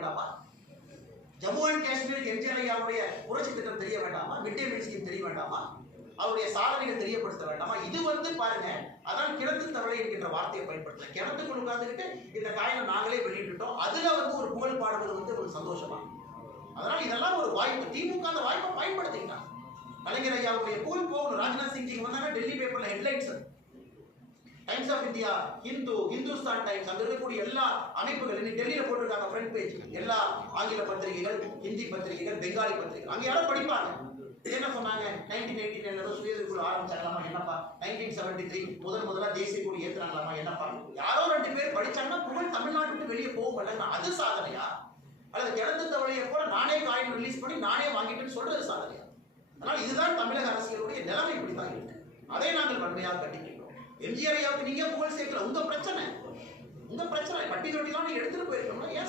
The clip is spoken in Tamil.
வேண்டாமா? ஜம்மு அண்ட் காஷ்மீருக்கு எம்ஜிஆர் ஐயாவுடைய புரட்சி திட்டம் தெரிய வேண்டாமா? மிட் டே மீல் ஸ்கீம் தெரிய வேண்டாமா? அவருடைய சாதனைகள் தெரியப்படுத்த வேண்டாமா? இது பாருங்க, அதான் கிணத்து தவளை என்கின்ற வார்த்தையை பயன்படுத்தல. கிணத்துக்குள்ள உட்கார்ந்துக்கிட்டு இந்த காயினை நாங்களே வெளியிட்டுட்டோம், அதுல ஒரு புகழ் பாடுவது ஒரு சந்தோஷமா? அதனால இதெல்லாம் ஒரு வாய்ப்பு. திமுக அந்த வாய்ப்பை பயன்படுத்திக்கிட்டாங்க. கலைஞர் ஐயாவுடைய புகழ் போகணும். ராஜ்நாத் சிங் வந்தாங்க, டெல்லி பேப்பர்ல headlines, Times of India, Hindu, Hindustan Times, அங்க இருக்கக்கூடிய எல்லா அமைப்புகள் இன்னைக்கு டெல்லியில போட்டிருக்காங்க ஃப்ரண்ட் பேஜ். எல்லா ஆங்கில பத்திரிகைகள், ஹிந்தி பத்திரிகைகள், பெங்காலி பத்திரிகைகள், அங்க யாரும் படிப்பாங்க. என்ன சொன்னாங்க? 1989 சுயேட்சை குழு ஆரம்பிச்சாங்களாமா? என்னப்பா? 1973 முதலா தேசிய கொடி ஏத்துறாங்களாமா? என்னப்பா? யாரோ 2 பேர் படிச்சாங்கன்னா புகழ் தமிழ்நாட்டு விட்டு வெளியே போக மாட்டாங்க. அது சாதனையா? அல்லது கிணத்து தவளையை போல நானே காயின் ரிலீஸ் பண்ணி நானே வாங்கிட்டு சொல்றது சாதனையா? அதனால் இதுதான் தமிழக அரசியலுடைய நிலைமை. இப்படிதான் இருக்கு. அதை நாங்கள் வன்மையாக கண்டிக்கிறோம். எம்ஜிஆர் ஐயாவுக்கு நீங்க புகழ் சேர்க்கல, உங்க பிரச்சனை. பட்டி தொட்டிலாம் நீங்க எடுத்துட்டு போயிருக்கோம்னா ஏன்